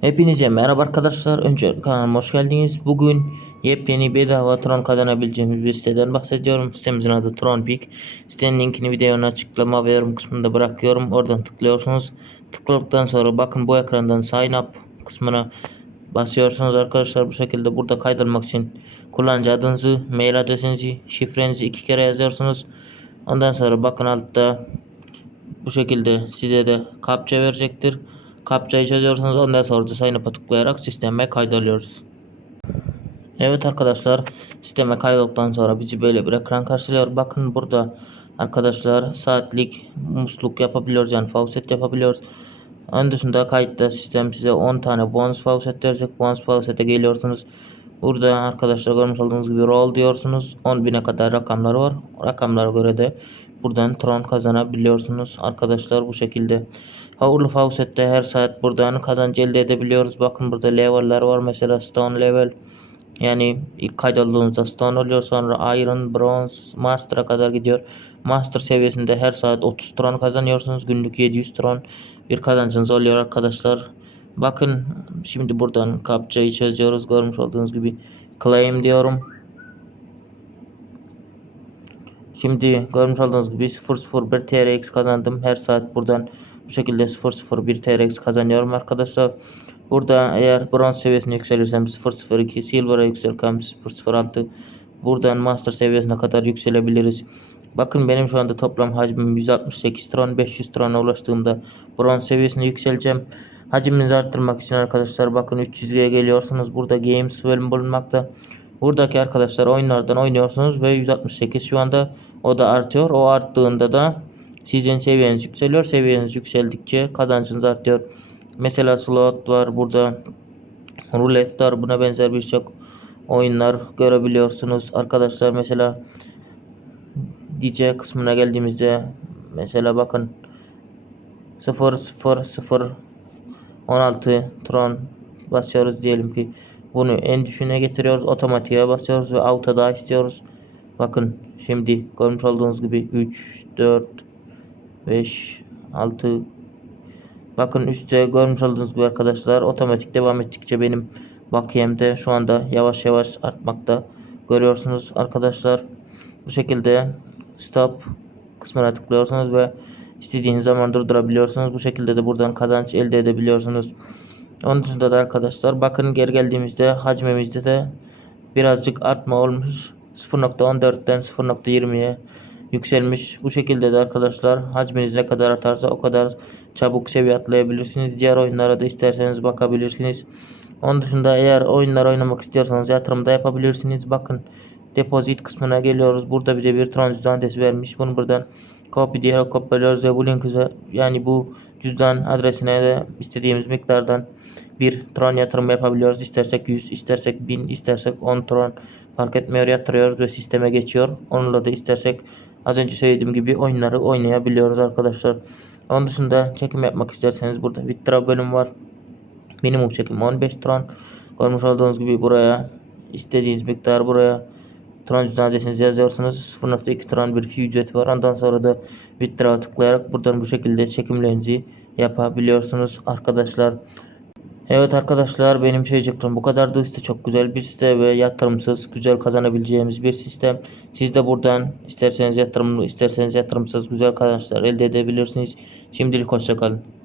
Hepinize merhaba arkadaşlar. Önce kanalıma hoş geldiniz. Bugün yepyeni bedava Tron kazanabileceğimiz bir siteden bahsediyorum. Sitemizin adı TronPeak. Sitenin linkini videonun açıklama ve yorum kısmında bırakıyorum. Oradan tıklıyorsunuz. Tıkladıktan sonra bakın bu ekrandan sign up kısmına basıyorsunuz arkadaşlar. Bu şekilde burada kaydolmak için kullanıcı adınızı, mail adresinizi, şifrenizi iki kere yazıyorsunuz. Ondan sonra bakın altta bu şekilde size de kapça verecektir. Kapçayı çözüyorsunuz. Ondan sonra da sign up'a tıklayarak sisteme kaydoluyoruz. Evet arkadaşlar sisteme kaydolduktan sonra bizi böyle bir ekran karşılıyor. Bakın burada arkadaşlar saatlik musluk yapabiliyoruz yani faucet yapabiliyoruz. Ön dışında kayıtta sistem size 10 tane bonus faucet verecek. Bonus faucet'e geliyorsunuz. Burada arkadaşlar görmüş olduğunuz gibi roll diyorsunuz. 10.000'e kadar rakamları var. Rakamlara göre de buradan tron kazanabiliyorsunuz. Arkadaşlar bu şekilde. Havurlu faucette her saat buradan kazanç elde edebiliyoruz. Bakın burada level'ler var. Mesela stone level. Yani ilk kaydolduğunuzda stone oluyor sonra iron, bronze, master'a kadar gidiyor. Master seviyesinde her saat 30 tron kazanıyorsunuz. Günlük 700 tron bir kazancınız oluyor arkadaşlar. Bakın şimdi buradan kapçayı çözüyoruz. Görmüş olduğunuz gibi claim diyorum. Şimdi görmüş olduğunuz gibi 001 TRX kazandım. Her saat buradan bu şekilde 001 TRX kazanıyorum arkadaşlar. Burada eğer bronz seviyesine yükselirsem 002, silver'a yükselirken 006 buradan master seviyesine kadar yükselebiliriz. Bakın benim şu anda toplam hacmim 168 tron 500 trona ulaştığımda bronz seviyesine yükseleceğim. Hacminizi arttırmak için arkadaşlar bakın 300'ye geliyorsunuz. Burada games bölüm bulunmakta. Buradaki arkadaşlar oyunlardan oynuyorsunuz ve 168 şu anda o da artıyor. O arttığında da sizin seviyeniz yükseliyor. Seviyeniz yükseldikçe kazancınız artıyor. Mesela slot var burada. Rulet var. Buna benzer birçok oyunlar görebiliyorsunuz. Arkadaşlar mesela DJ kısmına geldiğimizde mesela bakın 0 0 0 16 Tron basıyoruz diyelim ki bunu en düşüğüne getiriyoruz. Otomatiğe basıyoruz ve auto'da istiyoruz. Bakın şimdi görmüş olduğunuz gibi 3 4 5 6 Bakın üstte görmüş olduğunuz gibi arkadaşlar otomatik devam ettikçe benim bakiyem de şu anda yavaş yavaş artmakta. Görüyorsunuz arkadaşlar. Bu şekilde stop kısmına tıklıyorsunuz ve istediğiniz zaman durdurabiliyorsunuz. Bu şekilde de buradan kazanç elde edebiliyorsunuz. Onun dışında da arkadaşlar bakın geri geldiğimizde hacmimizde de birazcık artma olmuş. 0.14'ten 0.20'ye yükselmiş. Bu şekilde de arkadaşlar hacminiz ne kadar artarsa o kadar çabuk seviye atlayabilirsiniz. Diğer oyunlara da isterseniz bakabilirsiniz. Onun dışında eğer oyunlar oynamak istiyorsanız yatırım da yapabilirsiniz. Bakın depozit kısmına geliyoruz. Burada bize bir cüzdan adresi vermiş. Bunu buradan copy diye kopyalıyoruz ve bu yani bu cüzdan adresine de istediğimiz miktardan bir tron yatırım yapabiliyoruz. İstersek 100, istersek 1000, istersek 10 tron fark etmiyor yatırıyoruz ve sisteme geçiyor. Onunla da istersek az önce söylediğim gibi oyunları oynayabiliyoruz arkadaşlar. Onun dışında çekim yapmak isterseniz burada withdraw bölüm var. Minimum çekim 15 tron. Görmüş olduğunuz gibi buraya istediğiniz miktar buraya tron cüzdan adresinizi yazıyorsunuz. 0.2 tron bir fee ücreti var. Ondan sonra da withdraw tıklayarak buradan bu şekilde çekimlerinizi yapabiliyorsunuz arkadaşlar. Evet arkadaşlar benim söyleyeceklerim bu kadardı. Site çok güzel bir site ve yatırımsız güzel kazanabileceğimiz bir sistem. Siz de buradan isterseniz yatırımlı isterseniz yatırımsız güzel kazançlar elde edebilirsiniz. Şimdilik hoşçakalın.